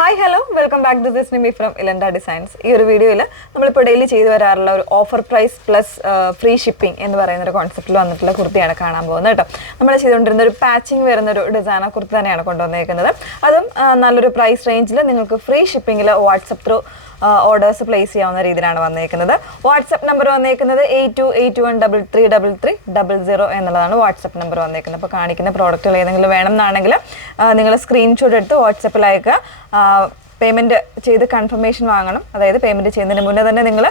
Hi hello welcome back to this Nimi from Ilanda designs. ഈ ഒരു വീഡിയോയിൽ നമ്മളിപ്പോൾ ഡെയിലി ചെയ്തു വരാറുള്ള ഒരു offer price plus free shipping എന്ന് പറയുന്ന ഒരു കോൺസെപ്റ്റിൽ വന്നിട്ടുള്ള കുർത്തിയാണ് കാണാൻ പോകുന്നത് കേട്ടോ. നമ്മൾ ചെയ്തുകൊണ്ടിരുന്ന ഒരു പാച്ചിങ് വരുന്നൊരു ഡിസൈനർ കുർത്തി തന്നെയാണ് കൊണ്ടുവന്നേക്കുന്നത്. അതും നല്ലൊരു പ്രൈസ് റേഞ്ചിൽ നിങ്ങൾക്ക് ഫ്രീ ഷിപ്പിങ്ങിൽ വാട്സപ്പ് ത്രൂ ഓർഡേഴ്സ് പ്ലേസ് ചെയ്യാവുന്ന രീതിയിലാണ് വന്നേക്കുന്നത്. വാട്സപ്പ് നമ്പർ വന്നേക്കുന്നത് 8281333300 എന്നുള്ളതാണ് വാട്സപ്പ് നമ്പർ വന്നേക്കുന്നത്. അപ്പോൾ കാണിക്കുന്ന പ്രോഡക്റ്റുകൾ ഏതെങ്കിലും വേണം എന്നാണെങ്കിൽ നിങ്ങൾ സ്ക്രീൻഷോട്ട് എടുത്ത് വാട്സപ്പിൽ അയക്കുക. പേയ്മെൻറ്റ് ചെയ്ത് കൺഫർമേഷൻ വാങ്ങണം. അതായത് പേയ്മെൻറ്റ് ചെയ്യുന്നതിന് മുന്നേ തന്നെ നിങ്ങൾ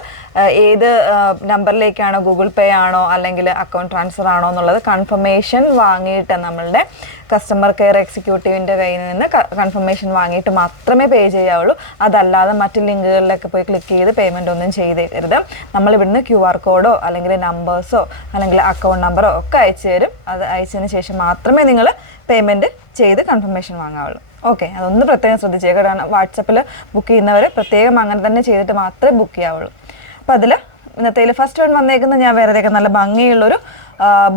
ഏത് നമ്പറിലേക്കാണോ, ഗൂഗിൾ പേ ആണോ അല്ലെങ്കിൽ അക്കൗണ്ട് ട്രാൻസ്ഫർ ആണോ എന്നുള്ളത് കൺഫർമേഷൻ വാങ്ങിയിട്ട് നമ്മളുടെ കസ്റ്റമർ കെയർ എക്സിക്യൂട്ടീവിൻ്റെ കയ്യിൽ നിന്ന് കൺഫർമേഷൻ വാങ്ങിയിട്ട് മാത്രമേ പേ ചെയ്യാവുള്ളൂ. അതല്ലാതെ മറ്റ് ലിങ്കുകളിലൊക്കെ പോയി ക്ലിക്ക് ചെയ്ത് പേയ്മെൻ്റ് ഒന്നും ചെയ്തേക്കരുത്. നമ്മളിവിടുന്ന് QR കോഡോ അല്ലെങ്കിൽ നമ്പേഴ്സോ അല്ലെങ്കിൽ അക്കൗണ്ട് നമ്പറോ ഒക്കെ അയച്ചു തരും. അത് അയച്ചതിന് ശേഷം മാത്രമേ നിങ്ങൾ പേയ്മെൻറ്റ് ചെയ്ത് കൺഫർമേഷൻ വാങ്ങാവുള്ളൂ. ഓക്കെ, അതൊന്ന് പ്രത്യേകം ശ്രദ്ധിച്ചേക്കുക. കാരണം വാട്സപ്പിൽ ബുക്ക് ചെയ്യുന്നവർ പ്രത്യേകം അങ്ങനെ തന്നെ ചെയ്തിട്ട് മാത്രമേ ബുക്ക് ചെയ്യാവുള്ളൂ. അപ്പോൾ അതിൽ ഇന്നത്തേൽ ഫസ്റ്റ് വൺ വന്നേക്കുന്നത് ഞാൻ വേറെ നല്ല ഭംഗിയുള്ളൊരു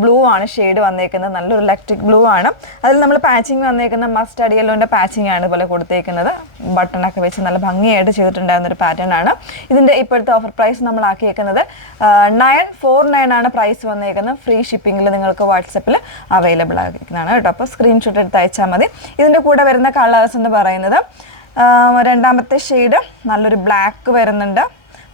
ബ്ലൂ ആണ് ഷെയ്ഡ് വന്നേക്കുന്നത്. നല്ലൊരു ഇലക്ട്രിക് ബ്ലൂ ആണ്. അതിൽ നമ്മൾ പാച്ചിങ് വന്നേക്കുന്ന മസ്റ്റാർഡ് യെല്ലോൻ്റെ പാച്ചിങ് ആണ് ഇതുപോലെ കൊടുത്തേക്കുന്നത്. ബട്ടണൊക്കെ വെച്ച് നല്ല ഭംഗിയായിട്ട് ചെയ്തിട്ടുണ്ടായിരുന്നൊരു പാറ്റേൺ ആണ്. ഇതിൻ്റെ ഇപ്പോഴത്തെ ഓഫർ പ്രൈസ് നമ്മൾ ആക്കിയേക്കുന്നത് 949 ആണ് പ്രൈസ് വന്നേക്കുന്നത്. ഫ്രീ ഷിപ്പിങ്ങിൽ നിങ്ങൾക്ക് വാട്സപ്പിൽ അവൈലബിൾ ആക്കുന്നതാണ് കേട്ടോ. അപ്പോൾ സ്ക്രീൻഷോട്ട് എടുത്ത് അയച്ചാൽ മതി. ഇതിൻ്റെ കൂടെ വരുന്ന കളേഴ്സ് എന്ന് പറയുന്നത് രണ്ടാമത്തെ ഷെയ്ഡ് നല്ലൊരു ബ്ലാക്ക് വരുന്നുണ്ട്.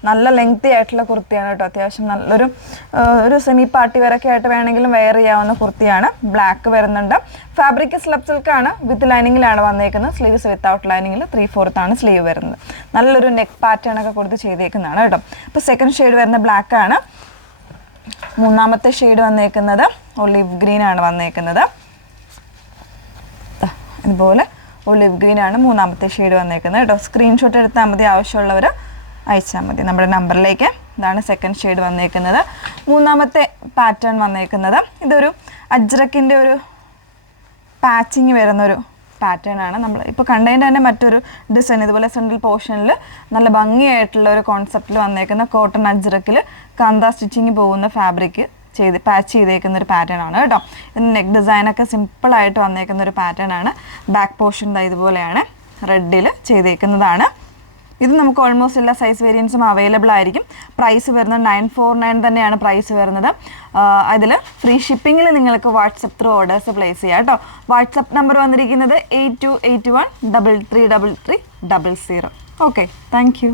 നല്ല ലെങ്തി ആയിട്ടുള്ള കുർത്തിയാണ് കേട്ടോ. അത്യാവശ്യം നല്ലൊരു സെമി പാർട്ടി വെയറൊക്കെ ആയിട്ട് വേണമെങ്കിലും വെയർ ചെയ്യാവുന്ന കുർത്തിയാണ്. ബ്ലാക്ക് വരുന്നുണ്ട്. Fabric slub സിൽക്കാണ്. വിത്ത് ലൈനിങ്ങിലാണ് വന്നേക്കുന്നത്. സ്ലീവ്സ് വിത്തൗട്ട് ലൈനിങ്ങിൽ 3/4 ആണ് സ്ലീവ് വരുന്നത്. നല്ലൊരു നെക്ക് പാറ്റേൺ ഒക്കെ കൊടുത്ത് ചെയ്തേക്കുന്നതാണ് കേട്ടോ. അപ്പോൾ സെക്കൻഡ് ഷെയ്ഡ് വരുന്ന ബ്ലാക്ക് ആണ്. മൂന്നാമത്തെ ഷെയ്ഡ് വന്നേക്കുന്നത് ഒലിവ് ഗ്രീൻ ആണ് വന്നേക്കുന്നത്. ഇതുപോലെ ഒലിവ് ഗ്രീൻ ആണ് മൂന്നാമത്തെ ഷെയ്ഡ് വന്നേക്കുന്നത് കേട്ടോ. സ്ക്രീൻഷോട്ട് എടുത്താൽ മതി, ആവശ്യമുള്ളവർ അയച്ചാൽ മതി നമ്മുടെ നമ്പറിലേക്ക്. ഇതാണ് സെക്കൻഡ് ഷെയ്ഡ് വന്നേക്കുന്നത്. മൂന്നാമത്തെ പാറ്റേൺ വന്നേക്കുന്നത് ഇതൊരു അജ്രക്കിൻ്റെ ഒരു പാച്ചിങ് വരുന്നൊരു പാറ്റേൺ ആണ്. നമ്മൾ ഇപ്പോൾ കണ്ടതിൻ്റെ തന്നെ മറ്റൊരു ഡിസൈൻ ഇതുപോലെ സെൻട്രൽ പോർഷനിൽ നല്ല ഭംഗിയായിട്ടുള്ള ഒരു കോൺസെപ്റ്റിൽ വന്നേക്കുന്ന കോട്ടൺ അജ്രക്കിൽ കാന്ത സ്റ്റിച്ചിങ് പോകുന്ന ഫാബ്രിക് പാച്ച് ചെയ്തേക്കുന്ന ഒരു പാറ്റേൺ ആണ് കേട്ടോ. ഇതിന് നെക്ക് ഡിസൈനൊക്കെ സിമ്പിളായിട്ട് വന്നേക്കുന്ന ഒരു പാറ്റേൺ ആണ്. ബാക്ക് പോർഷൻ ഇതുപോലെയാണ് റെഡിൽ ചെയ്തേക്കുന്നതാണ്. ഇത് നമുക്ക് ഓൾമോസ്റ്റ് എല്ലാ സൈസ് വേരിയൻസും അവൈലബിൾ ആയിരിക്കും. പ്രൈസ് വരുന്നത് 949 തന്നെയാണ് പ്രൈസ് വരുന്നത്. അതിൽ ഫ്രീ ഷിപ്പിങ്ങിൽ നിങ്ങൾക്ക് വാട്സപ്പ് ത്രൂ ഓർഡേഴ്സ് പ്ലേസ് ചെയ്യാം കേട്ടോ. വാട്സപ്പ് നമ്പർ വന്നിരിക്കുന്നത് 8281333300. Okay, thank you.